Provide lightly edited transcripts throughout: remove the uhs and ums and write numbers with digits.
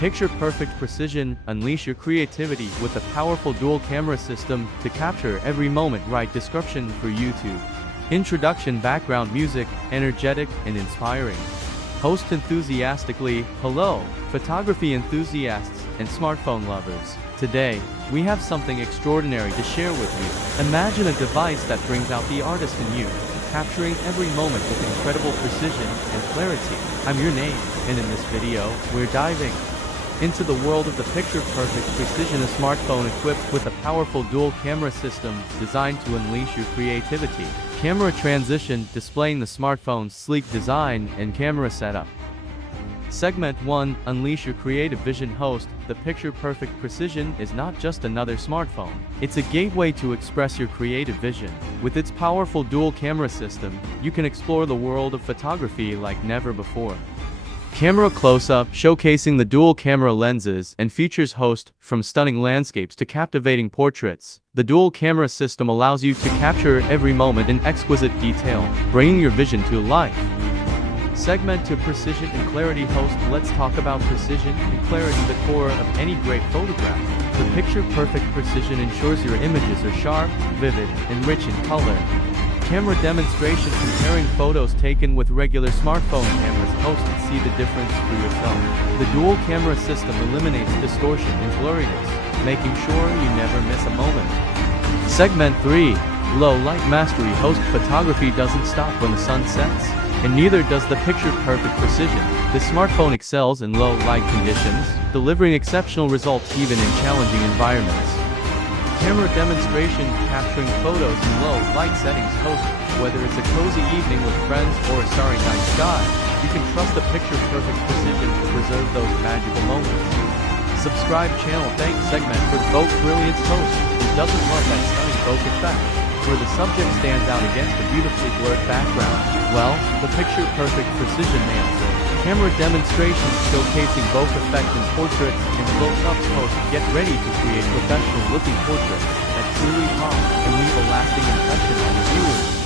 Picture-perfect precision, unleash your creativity with a powerful dual-camera system to capture every moment. Right description for YouTube. Introduction. Background music, energetic and inspiring. Host enthusiastically. Hello, photography enthusiasts and smartphone lovers. Today, we have something extraordinary to share with you. Imagine a device that brings out the artist in you, capturing every moment with incredible precision and clarity. I'm your name, and in this video, we're diving into the world of the picture-perfect precision. A smartphone equipped with a powerful dual-camera system designed to unleash your creativity. Camera transition, displaying the smartphone's sleek design and camera setup. Segment 1. Unleash your creative vision. Host. The picture-perfect precision is not just another smartphone. It's a gateway to express your creative vision. With its powerful dual-camera system, you can explore the world of photography like never before. Camera close-up, showcasing the dual-camera lenses and features. Host. From stunning landscapes to captivating portraits, the dual-camera system allows you to capture every moment in exquisite detail, bringing your vision to life. Segment 2. Precision and clarity. Host. Let's talk about precision and clarity, the core of any great photograph. The picture-perfect precision ensures your images are sharp, vivid, and rich in color. Camera demonstration, comparing photos taken with regular smartphone cameras. Host. See the difference for yourself. The dual camera system eliminates distortion and blurriness, making sure you never miss a moment. Segment 3. Low light mastery. Host. Photography doesn't stop when the sun sets, and neither does the picture-perfect precision. The smartphone excels in low light conditions, delivering exceptional results even in challenging environments. Camera demonstration, capturing photos in low light settings. Host. Whether it's a cozy evening with friends or a starry night sky, you can trust the picture-perfect precision to preserve those magical moments. Subscribe channel. Thanks. Segment for Both Brilliance. Host. Who doesn't love that stunning bokeh effect, where the subject stands out against a beautifully blurred background? Well, the picture-perfect precision nails it. Camera demonstration, showcasing bokeh effect in portraits and close-ups. Host. Get ready to create professional-looking portraits that truly pop and leave a lasting impression on your viewers.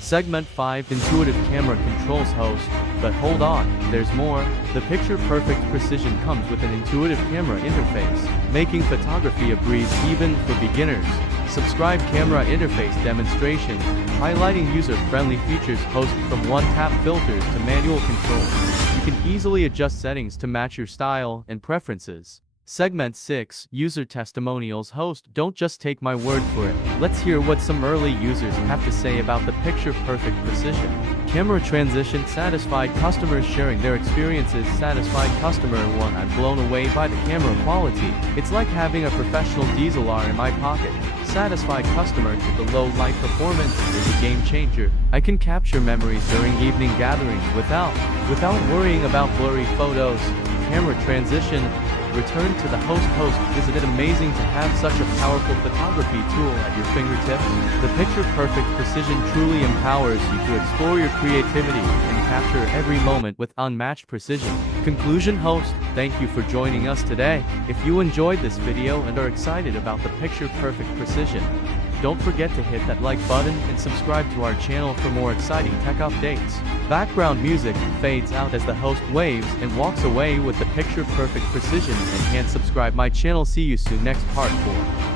Segment 5. Intuitive camera controls. Host. But hold on, there's more. The picture-perfect precision comes with an intuitive camera interface, making photography a breeze even for beginners. Subscribe camera interface demonstration, highlighting user-friendly features. Host. From one-tap filters to manual controls, you can easily adjust settings to match your style and preferences. Segment 6. User testimonials. Host. Don't just take my word for it. Let's hear what some early users have to say about the picture-perfect precision. Camera transition, satisfied customers sharing their experiences. Satisfied customer 1. I'm blown away by the camera quality. It's like having a professional DSLR in my pocket. Satisfied customer 2. The low light performance is a game changer. I can capture memories during evening gatherings without worrying about blurry photos. Camera transition, return to the host. Isn't it amazing to have such a powerful photography tool at your fingertips? The picture-perfect precision truly empowers you to explore your creativity and capture every moment with unmatched precision. Conclusion. Host. Thank you for joining us today. If you enjoyed this video and are excited about the picture-perfect precision, don't forget to hit that like button and subscribe to our channel for more exciting tech updates. Background music fades out as the host waves and walks away with the picture-perfect precision. And can't subscribe my channel. See you soon. Next part 4.